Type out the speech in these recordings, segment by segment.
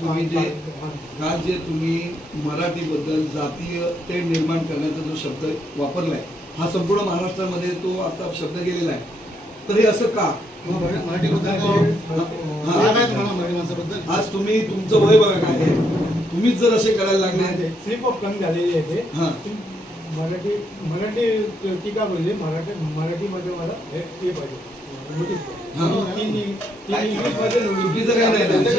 तुम्ही जे काल जे तुम्ही मराठीबद्दल जातीय ते निर्माण करण्याचा जो शब्द वापरलाय हा संपूर्ण महाराष्ट्रामध्ये तो आता शब्द गेलेला आहे. तर हे असं का? मराठीबद्दल आज तुम्ही तुमचं वय बघा काय तुम्हीच जर असे करायला लागले स्लिप ऑफ टंग झालेली आहे ते. हा. मराठी मराठी टीका बोलली मराठी मराठीमध्ये मला हे हे पाहिजे. हा.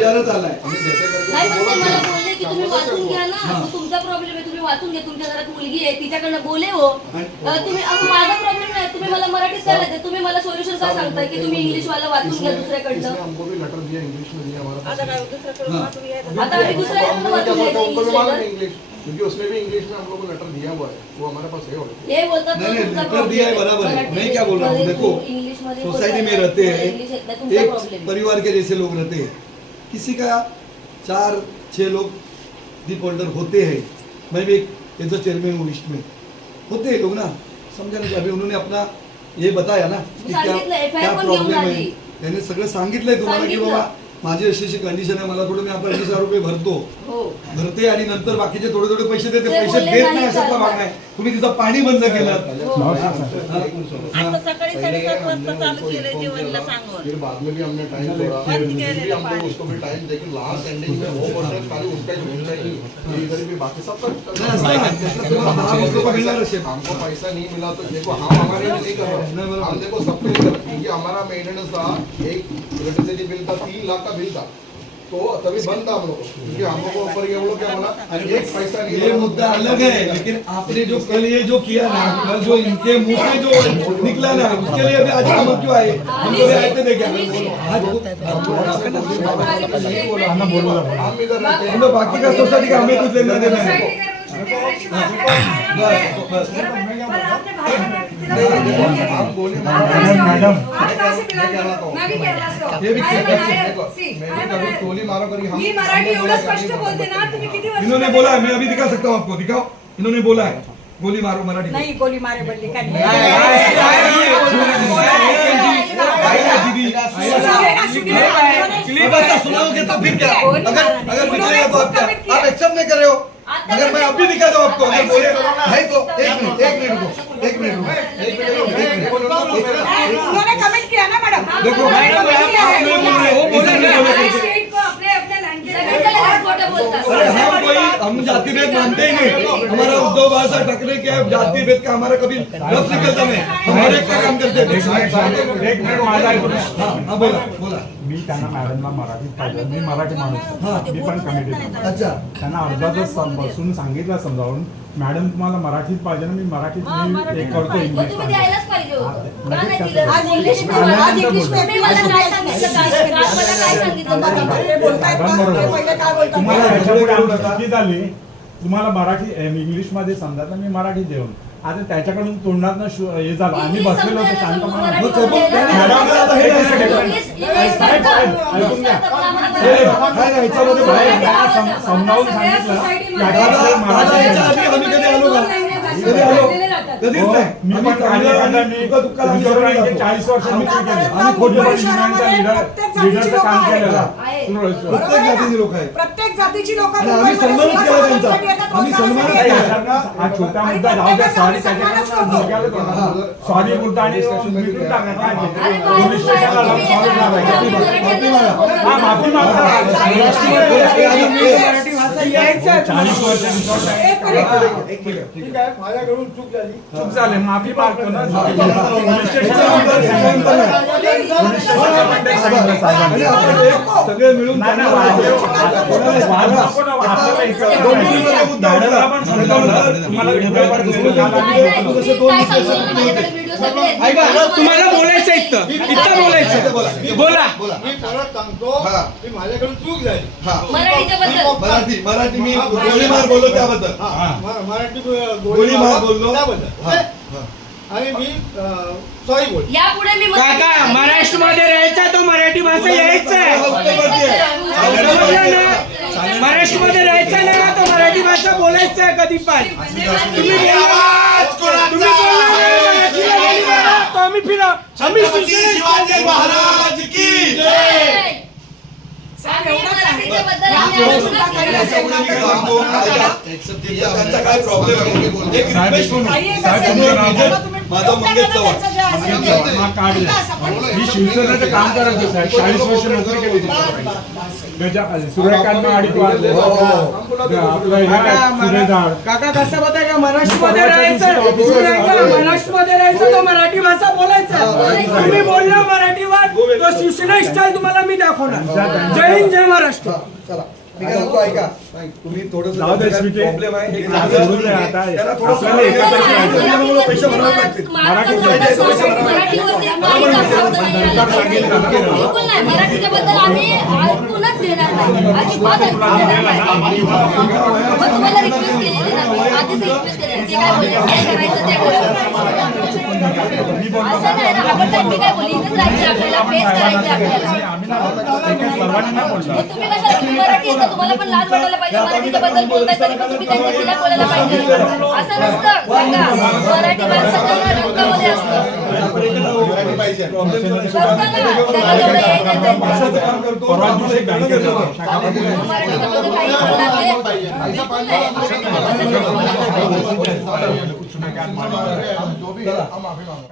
नाही पण ते मला बोलले की तुम्ही वाचून घ्या ना. हा. तुमचा प्रॉब्लेम आहे तुम्ही वाचून घ्या. तुमच्या घरात मुलगी आहे तिच्याकडनं बोले हो. अं, तुम्ही अहो, माझा प्रॉब्लेम नाही. तुम्ही मला मराठीत काय देते तुम्ही मला सोल्युशन काय सांगताय की तुम्ही इंग्लिश वाला वाचून घ्या दुसऱ्याकडनं? हमको भी लेटर दिया इंग्लिश में दिया हमारा आता काय हा. दुसऱ्याकडनं वाचून घ्यायचं? हमको भी इंग्लिश मालूम लेटर? है इंग्लिश क्योंकि उसमें भी इंग्लिश में हम लोग को लेटर दिया हुआ है वो हमारे पास है ऑलरेडी हे नहीं, नहीं, लेटर दिया है. बराबर है मैं क्या बोल रहा हूँ देखो सोसाइटी में. रहते हैं नाही, एक परिवार के जैसे लोग रहते हैं किसी का चार छह लोग दीप होल्डर होते हैं मैं भी एक एज चेयरमैन हूँ लिस्ट में होते हैं लोग ना समझा ना कि अभी उन्होंने अपना ये बताया ना कि क्या क्या पण घेऊन प्रॉब्लेम आहे आली. त्याने सगळं सांगितलंय तुम्हाला की. बाबा माझी अशी अशी कंडिशन आहे मला थोडं मी आता अडीच हजार रुपये भरतो हो भरते आणि नंतर बाकीचे थोडे थोडे पैसे देते. पैसे देत नाही अशातला चालणार. भाग नाही तुम्ही तिचं पाणी बंद केलं. हो. आता सकाळी साडेसात वाजता चालू केलं जेवणला सांगून. फिर बाद में भी हमने टाइम तोड़ा बंद फिर किया भी हम पानी। लोग उसको भी टाइम देके लास्ट एंडिंग में वो बोलते खाली उनका ही ही इधर भी बाकी सब असं. हमको पैसा नहीं मिला तो देखो हम हमारे लिए नहीं कर नहीं, रहे बराबर। हम देखो सबके लिए कर रहे हैं। क्योंकि हमारा मेंटेनेंस था एक इलेक्ट्रिसिटी बिल था तीन लाख का बिल था। तो तभी बंद था हम लोग। क्योंकि हम लोग ऊपर ये बोलो क्या बोला? एक पैसा नहीं ये मुद्दा अलग है लेकिन आपने जो कल ये जो किया ना कल जो इनके मुँह से जो निकला ना उसके लिए अभी आज हम क्यों आए? हम लोग आए थे क्या आज हम इधर रहते हैं बाकी का सोसाइटी का हमें कुछ लेना देना है। बस बस। हम बोले मैडम ये भी क्या- देखो मैं कभी टोली मारो करी हम मी मराठी एवढं स्पष्ट बोलते ना तुम्ही किती वर्ष इन्होंने बोला है मैं अभी दिखा सकता हूँ आपको दिखाओ इन्होंने बोला है गोली मारो मराठी। नाही गोली मारे अच्छा सुनाओगे तो फिर क्या अगर अगर तो आप क्या आप एक्सेप्ट नहीं कर रहे हो अगर मैं अभी दिखा दूँ आपको अगर बोले है तो एक मिनट एक मिनट रुको एक मिनट रुको एक मिनट देखो मैडम आप नहीं बोल रहे हो बोले ना अपने अपने सगळ्यांना खोटं बोलतात अरे हम कोई हम जाति भेद मानते ही नहीं। हमारा उद्धव बाळासाहेब ठाकरे के जाति भेद का हमारा कभी लफ्ज निकलता नहीं। हम हर एक का काम करते हैं. हाँ हाँ बोला बोला। मी त्यांना मॅडमला मराठीत पाहिजे मी मराठी माणूस. हा. मी पण कमिटीत अच्छा. त्यांना अर्धा तास बसून सांगितलं समजावून. मॅडम तुम्हाला मराठीत पाहिजे ना मी मराठीत मी एक करतो इंग्लिश काय काय पहिले काय? तुम्हाला चुकी झाली तुम्हाला मराठी इंग्लिशमध्ये समजा तर मी मराठीत देऊन आता त्याच्याकडून तोंडात हे झालं आम्ही बसलेलो होतो मराठी हे हे, मराठी? सम- समजावून सांगितलं की दादा आता दादा याच्या मराठी आधी आम्ही कधी आलो का कधी आलो कधीच हो, नाही मी पण. चाळीस वर्ष मी आता केले आम्ही खोटे लीडरचं लोकं काम आहेत. केलेलं. आहे. आहे. प्रत्येक जातीची लोक आहेत. प्रत्येक जातीची लोक आणि आम्ही सन्मानच केला त्यांचा. आम्ही सन्मानच नाही, केला. हा छोटा मुद्दा राहू द्या. सॉरी सॉरी बोलता आणि मिटून काय? पोलीस स्टेशनला जाऊन. हा चाळीस ठीक आहे माझ्याकडून चूक झाली. चूक झाली. माफी मागतो ना. सगळे मिळून तुम्हाला बोलायचं इथं इथं बोलायचं बोला मी परत सांगतो हा. की माझ्याकडून चूक झाली हा. मराठी मराठी मी गोळीमार बोललो त्याबद्दल हा, मराठी गो- गोळीबार बोललो. त्याबद्दल हा, हा. आणि मी सॉरी बोल यापुढे मी काका महाराष्ट्रामध्ये राहायचा तो मराठी भाषा यायचं आहे. ना महाराष्ट्रामध्ये राहायचं नाही ना तो मराठी भाषा बोलायचं आहे कधी पण. तुम्ही बोली आम्ही फिरा. आम्ही शिवाजी महाराज की त्यांचा काय प्रॉब्लेम आहे? माझा मंगेश चव्हाण. असेल, मंगेश चव्हाण. हा कार्ड आहे. मी शिवसेनेचं काम करायचं साहेब चाळीस वर्ष नोकरी केली त्याच्या सूर्यकांत हे काय, सुरेदार काका कसं बघा का महाराष्ट्रमध्ये राहायचं? महाराष्ट्रमध्ये राहायचं तो मराठी भाषा बोलायचा. तुम्ही बोलला मराठीवर तो शिवसेना स्टाईल तुम्हाला मी दाखवणार. जय हिंद जय महाराष्ट्र. चला. मी काय ऐका तुम्ही थोडस. प्रॉब्लेम आहे. त्याला. त्याला पैसे भरावे आम्ही ऐकूनच नाही तुम्हाला रिक्वेस्ट केलेली आधीच रिक्वेस्ट केली ते काय बोलले काय करायचं ते करायचं असं नाही ना आपण काय मी काय बोलली इथेच राहायचं आपल्याला फेस करायचं आपल्याला तुम्ही कशाला तुम्ही मराठी येतं तुम्हाला पण लाज वाटायला पाहिजे मराठीच्या बद्दल बोलताय तरी पण तुम्ही त्यांच्या खिलाफ बोलायला पाहिजे असं नसतं काका मराठी माणसं तर रक्तामध्ये असतं मराठीच्या बद्दल काही बोलणार ते बिलकुल नाही मराठीच्या बद्दल जो भी है हम माफी मांगो